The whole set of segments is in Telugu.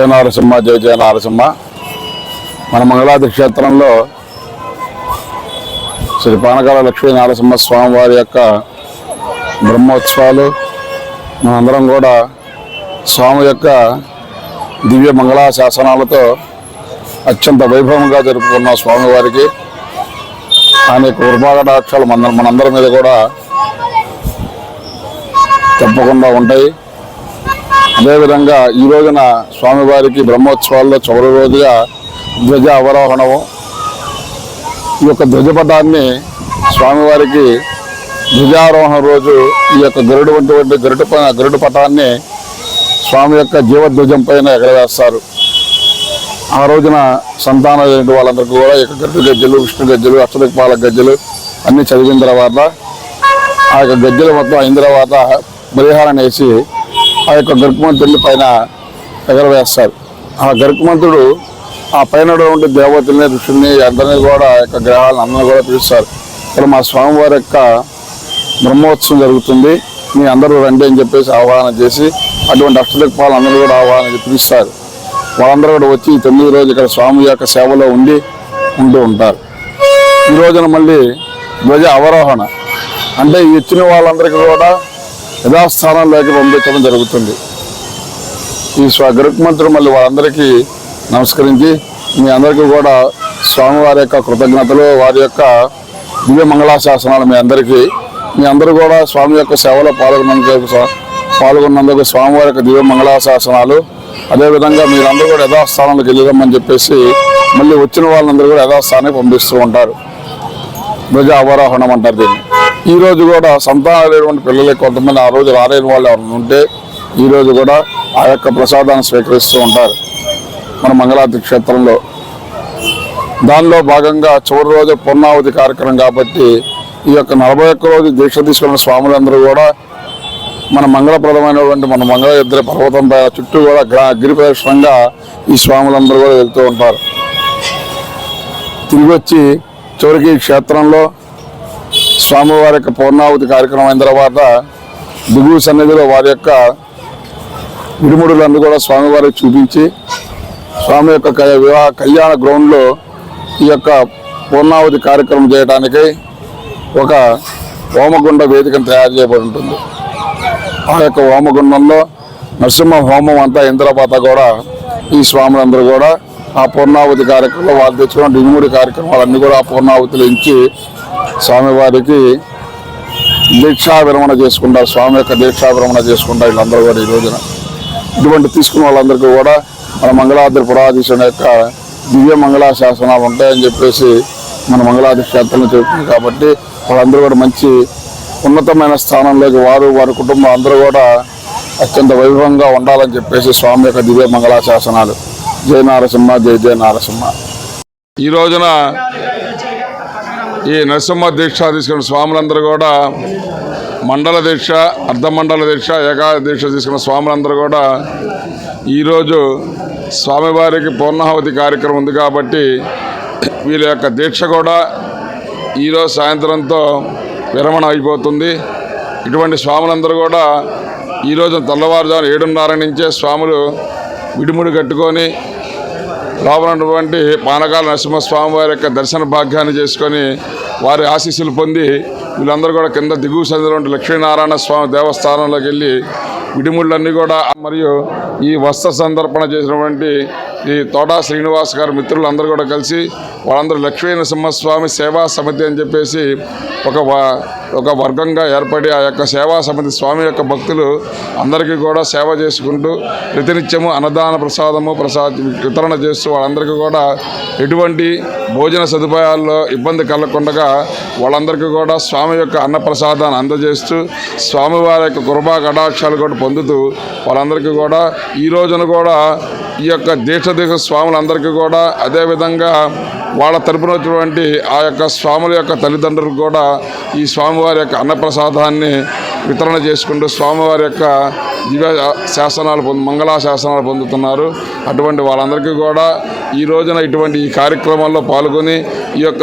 జయ నారసింహ జయ జయ నారసింహ. మన మంగళాద్రి క్షేత్రంలో శ్రీ పానకాల లక్ష్మీ నారసింహ స్వామి వారి యొక్క బ్రహ్మోత్సవాలు మనందరం కూడా స్వామి యొక్క దివ్య మంగళా శాసనాలతో అత్యంత వైభవంగా జరుపుకున్న స్వామివారికి అనేక కృపాకటాక్షాలు మనందరి మీద కూడా తప్పకుండా ఉంటాయి. అదేవిధంగా ఈ రోజున స్వామివారికి బ్రహ్మోత్సవాల్లో చివరి రోజుగా ధ్వజ అవరోహణము. ఈ యొక్క ధ్వజపటాన్ని స్వామివారికి ధ్వజారోహణ రోజు ఈ యొక్క గరుడు పటాన్ని స్వామి యొక్క జీవధ్వజం పైన ఎగరవేస్తారు. ఆ రోజున సంతానం లేని వాళ్ళందరికీ కూడా ఈ యొక్క గరుడు గజ్జలు, విష్ణు గజ్జలు, అష్టదిక్పాల గజ్జలు అన్నీ చదివిన తర్వాత ఆ యొక్క గజ్జలు మొత్తం అయిన తర్వాత బలిహారం వేసి ఆ యొక్క గరుకుమంతుడి పైన ఎగరవేస్తారు. ఆ గరుకుమంతుడు ఆ పైన ఉండే దేవతల్ని, ఋషుల్ని అందరినీ కూడా ఆ యొక్క గ్రహాలను అందరినీ కూడా పిలుస్తారు. ఇక్కడ మా స్వామివారి యొక్క బ్రహ్మోత్సవం జరుగుతుంది, మీ అందరూ రండి అని చెప్పేసి ఆహ్వానం చేసి అటువంటి అష్టదిక్పాలను అందరూ కూడా ఆహ్వానం పిలుస్తారు. వాళ్ళందరూ కూడా వచ్చి 9 రోజులు ఇక్కడ స్వామి యొక్క సేవలో ఉంటూ ఉంటారు. ఈ రోజున మళ్ళీ ధ్వజ అవరోహణ అంటే ఇచ్చిన వాళ్ళందరికీ కూడా యథాస్థానంలోకి పంపించడం జరుగుతుంది. ఈ గరుకుమంతుడు మళ్ళీ వాళ్ళందరికీ నమస్కరించి మీ అందరికీ కూడా స్వామివారి యొక్క కృతజ్ఞతలు, వారి యొక్క దివ్య మంగళాశాసనాలు మీ అందరూ కూడా స్వామి యొక్క సేవలో పాల్గొన్నందుకు స్వామివారి యొక్క దివ్య మంగళాశాసనాలు. అదేవిధంగా మీరందరూ కూడా యథాస్థానానికి వెళ్ళిరమ్మని చెప్పేసి మళ్ళీ వచ్చిన వాళ్ళందరూ కూడా యథాస్థానానికి పంపిస్తూ ఉంటారు. ధ్వజ అవరోహణం అంటారు దీన్ని. ఈ రోజు కూడా సంతానం లేనటువంటి పిల్లలకి కొంతమంది ఆ రోజు రాలేని వాళ్ళు ఎవరైనా ఉంటే ఈ రోజు కూడా ఆ యొక్క ప్రసాదాన్ని స్వీకరిస్తూ ఉంటారు మన మంగళాద్రి క్షేత్రంలో. దానిలో భాగంగా చివరి రోజు పూర్ణావతి కార్యక్రమం కాబట్టి ఈ యొక్క 41 రోజు దీక్ష తీసుకున్న స్వాములందరూ కూడా మన మంగళప్రదమైనటువంటి మన మంగళగిరి పర్వతం పైన చుట్టూ కూడా గిరి ప్రదక్షిణంగా ఈ స్వాములందరూ కూడా వెళ్తూ ఉంటారు. తిరిగి వచ్చి చివరికి క్షేత్రంలో స్వామివారి యొక్క పూర్ణావతి కార్యక్రమం అయిన తర్వాత దిగువ సన్నిధిలో వారి యొక్క విడిముడులన్నీ కూడా స్వామివారికి చూపించి స్వామి యొక్క కళ్యాణ గ్రౌండ్లో ఈ యొక్క పూర్ణావతి కార్యక్రమం చేయడానికి ఒక హోమగుండ వేదికను తయారు చేయబడి ఉంటుంది. ఆ యొక్క హోమగుండంలో నరసింహ హోమం అంతా ఇంద్రపాత కూడా ఈ స్వాములందరూ కూడా ఆ పూర్ణావతి కార్యక్రమంలో వాళ్ళు తెచ్చుకున్న ఇరుముడి కార్యక్రమాలన్నీ కూడా ఆ పూర్ణావతిలో ఇచ్చి స్వామివారికి దీక్షా విరమణ చేసుకుంటారు. స్వామి యొక్క దీక్షా విరమణ చేసుకుంటారు వీళ్ళందరూ కూడా ఈ రోజున. ఇటువంటి తీసుకున్న వాళ్ళందరికీ కూడా మన మంగళాద్రి పురాధీశుని యొక్క దివ్య మంగళా శాసనాలు ఉంటాయని చెప్పేసి మన మంగళాద్రి క్షేత్రంలో చెబుతుంది. కాబట్టి వాళ్ళందరూ కూడా మంచి ఉన్నతమైన స్థానంలోకి వారి కుటుంబం అందరూ కూడా అత్యంత వైభవంగా ఉండాలని చెప్పేసి స్వామి యొక్క దివ్య మంగళా శాసనాలు. జయ నారసింహ జయ జయ నారసింహ. ఈ రోజున ఈ నరసింహ దీక్ష తీసుకున్న స్వాములందరూ కూడా మండల దీక్ష, అర్ధమండల దీక్ష, ఏకాదశి దీక్ష తీసుకున్న స్వాములందరూ కూడా ఈరోజు స్వామివారికి పూర్ణాహుతి కార్యక్రమం ఉంది కాబట్టి వీళ్ళ యొక్క దీక్ష కూడా ఈరోజు సాయంత్రంతో విరమణ అయిపోతుంది. ఇటువంటి స్వాములందరూ కూడా ఈరోజు తెల్లవారుజామున 7:30 నుంచే స్వాములు విడిముడి కట్టుకొని లోపలటువంటి పానకాల నరసింహస్వామి వారి యొక్క దర్శన భాగ్యాన్ని చేసుకొని వారి ఆశీస్సులు పొంది వీళ్ళందరూ కూడా కింద దిగువ సన్నిధిలో లక్ష్మీనారాయణ స్వామి దేవస్థానంలోకి వెళ్ళి విడిముళ్ళన్నీ కూడా మరియు ఈ వస్త్ర సందర్పణ చేసినటువంటి ఈ తోటా శ్రీనివాస్ గారి మిత్రులందరూ కూడా కలిసి వాళ్ళందరూ లక్ష్మీ నరసింహస్వామి సేవా సమితి అని చెప్పేసి ఒక వర్గంగా ఏర్పడి ఆ యొక్క సేవా సమితి స్వామి యొక్క భక్తులు అందరికీ కూడా సేవ చేసుకుంటూ ప్రతినిత్యము అన్నదాన ప్రసాదము వితరణ చేస్తూ వాళ్ళందరికీ కూడా ఎటువంటి భోజన సదుపాయాల్లో ఇబ్బంది కలగకుండా వాళ్ళందరికీ కూడా స్వామి యొక్క అన్నప్రసాదాన్ని అందజేస్తూ స్వామివారి యొక్క కృపా కటాక్షాలు కూడా పొందుతూ వాళ్ళందరికీ కూడా ఈ రోజున కూడా ఈ యొక్క దీక్ష స్వాములందరికీ కూడా అదేవిధంగా వాళ్ళ తరపున వచ్చినటువంటి ఆ యొక్క స్వాముల యొక్క తల్లిదండ్రులకు కూడా ఈ స్వామివారి యొక్క అన్నప్రసాదాన్ని వితరణ చేసుకుంటూ స్వామివారి యొక్క దివ్య శాసనాలు మంగళాశాసనాలు పొందుతున్నారు. అటువంటి వాళ్ళందరికీ కూడా ఈ రోజున ఇటువంటి ఈ కార్యక్రమాల్లో పాల్గొని ఈ యొక్క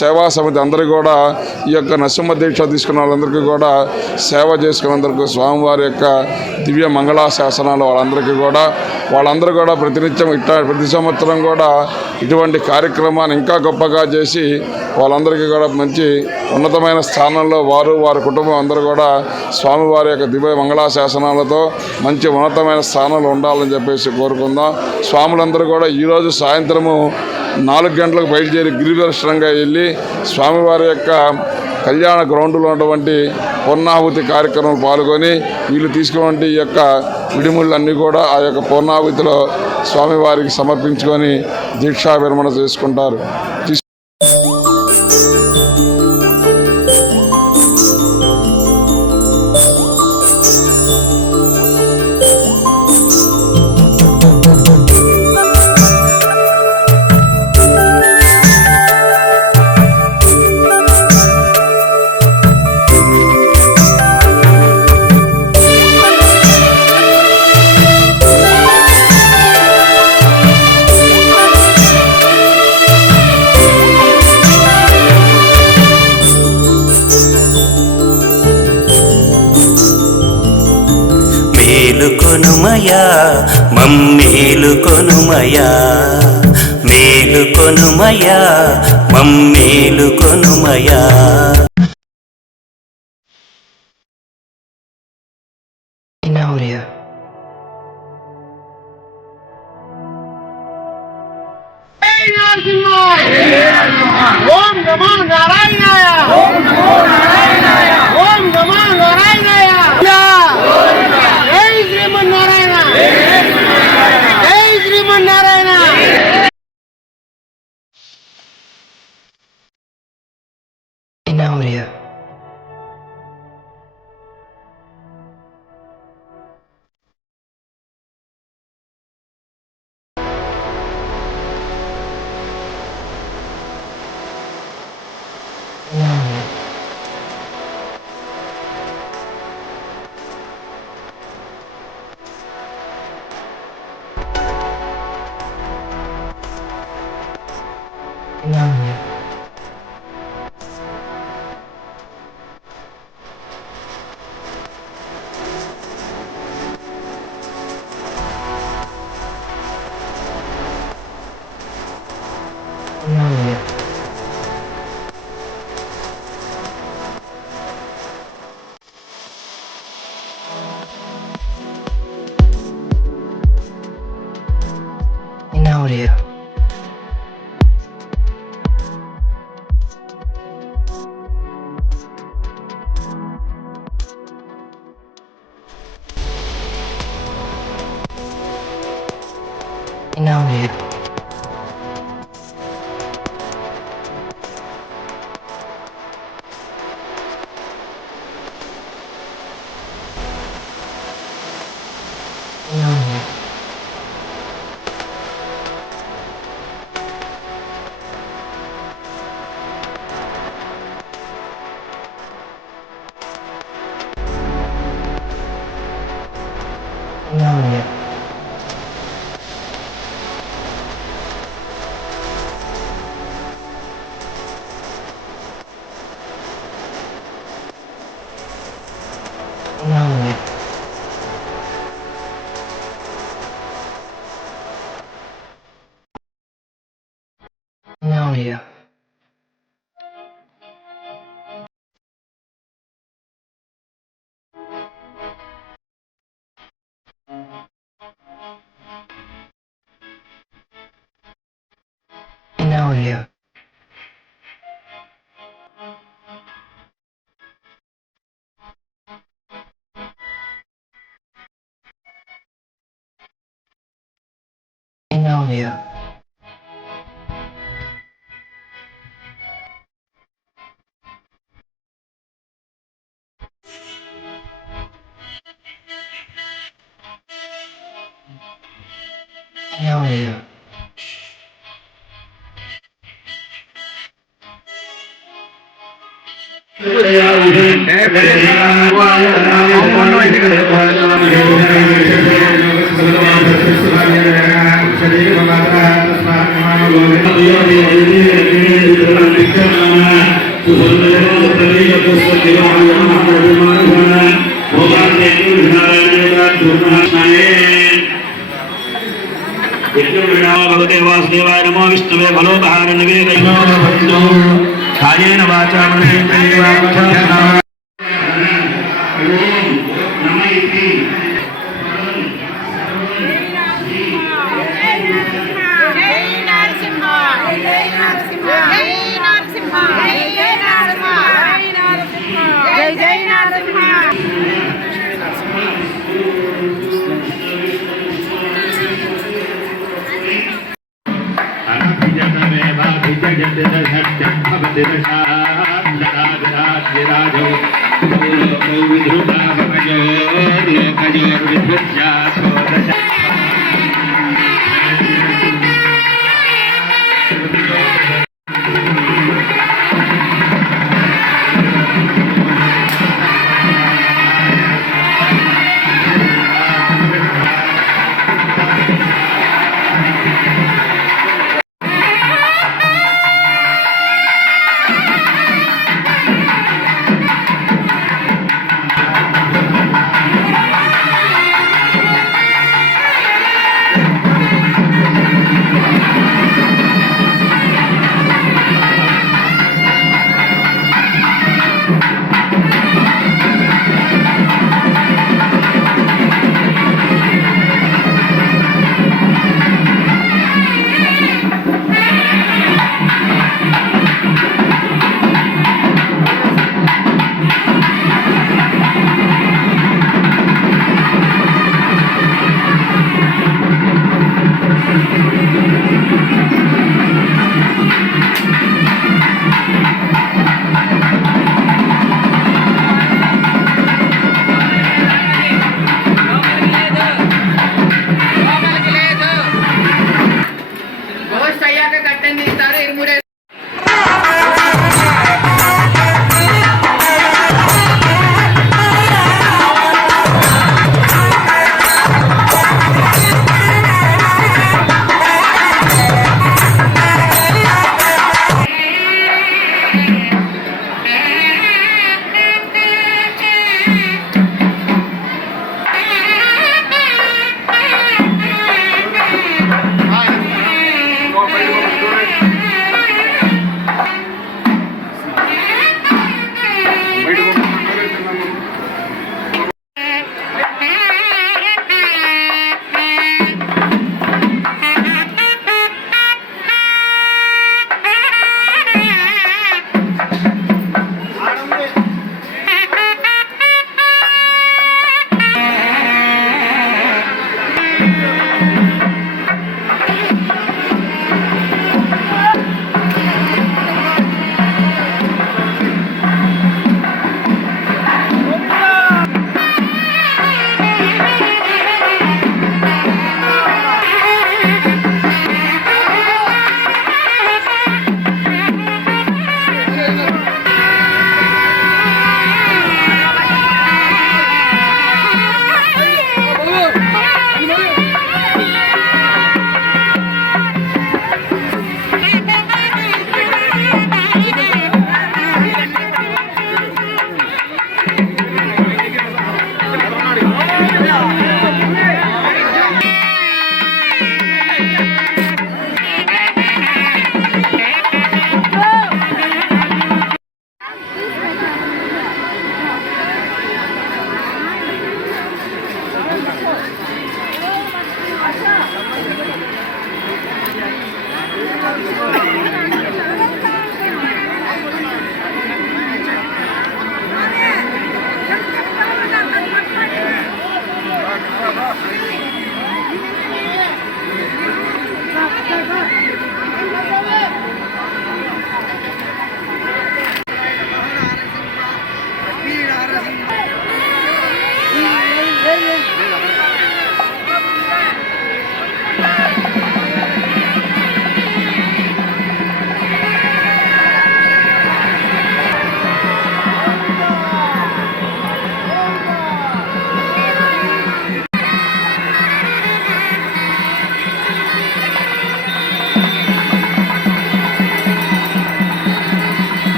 సేవా సమితి అందరికీ కూడా ఈ యొక్క నరసింహ దీక్ష తీసుకున్న వాళ్ళందరికీ కూడా సేవ చేసుకున్నందుకు స్వామివారి యొక్క దివ్య మంగళాశాసనాలు వాళ్ళందరూ కూడా ప్రతినిత్యం ప్రతి సంవత్సరం కూడా ఇటువంటి కార్యక్రమాన్ని ఇంకా గొప్పగా చేసి వాళ్ళందరికీ కూడా మంచి ఉన్నతమైన స్థానంలో వారి కుటుంబం అందరూ కూడా స్వామివారి యొక్క దివ్య మంగళాశాసనాలతో మంచి ఉన్నతమైన స్థానంలో ఉండాలని చెప్పేసి కోరుకుందాం. స్వాములందరూ కూడా ఈరోజు సాయంత్రము 4 గంటలకు బయలుదేరి గిరిదర్శనంగా వెళ్ళి స్వామివారి యొక్క కళ్యాణ గ్రౌండ్లో ఉన్నటువంటి పూర్ణాహుతి కార్యక్రమంలో పాల్గొని వీళ్ళు తీసుకున్నటువంటి ఈ యొక్క విడిముళ్ళన్నీ కూడా ఆ యొక్క పూర్ణాహుతిలో స్వామివారికి సమర్పించుకొని దీక్షా విరమణ చేసుకుంటారు. మేలుకొనుమయా మమ్మేలుకొనుమయా, మేలుకొనుమయా మమ్మేలుకొనుమయా. Inaudia. ఓం నమో నారాయణాయ, ఓం నమో నారాయణాయ, ఓం నమో నారాయణాయ. జై శ్రీమన్నారాయణ, జై Srimannarayana. Inaudia. Inaudia. Inaudia. Inaudia. Inaudia. Inaudia. Inaudia. Inaudia. Inaudia. Inaudia. Inaudia. Inaudia. भगवते वासुदेवाय नमो विष्णवे बलोपहार निवेदयो कायेन वाचा मनसेन्द्रियैर्वा जय जय नरसिंह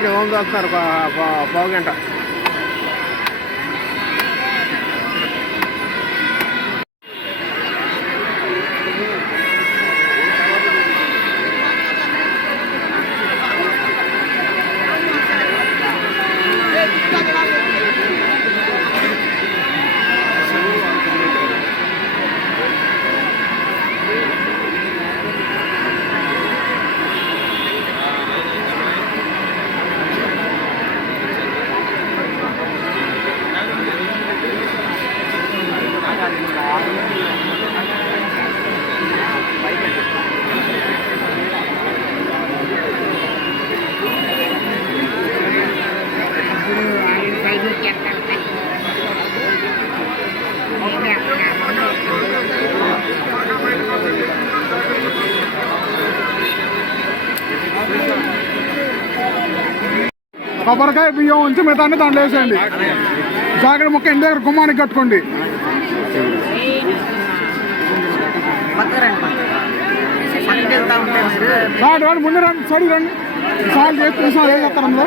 ఇప్పుడు హోమ్ వస్తారు పావు గంట. కొబ్బరికాయ బియ్యం ఉంచి మిగతాన్ని దాంట్లో వేసేయండి. జాకెట్ ముక్క ఇంటి దగ్గర గుమ్మానికి కట్టుకోండి. రండి ముందు రండి, సరి రండి. సార్ చేస్తే సార్ ఏం చెప్తారు అందులో.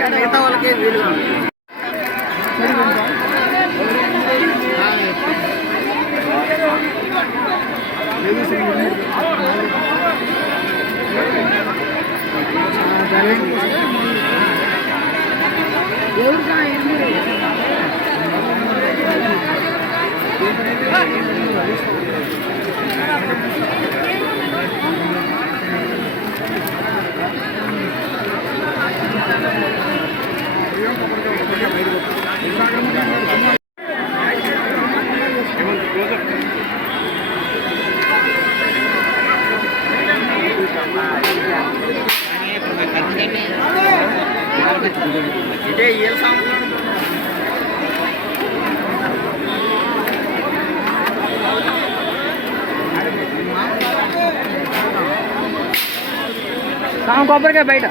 కొబ్బరికాయ బయట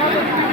Thank you.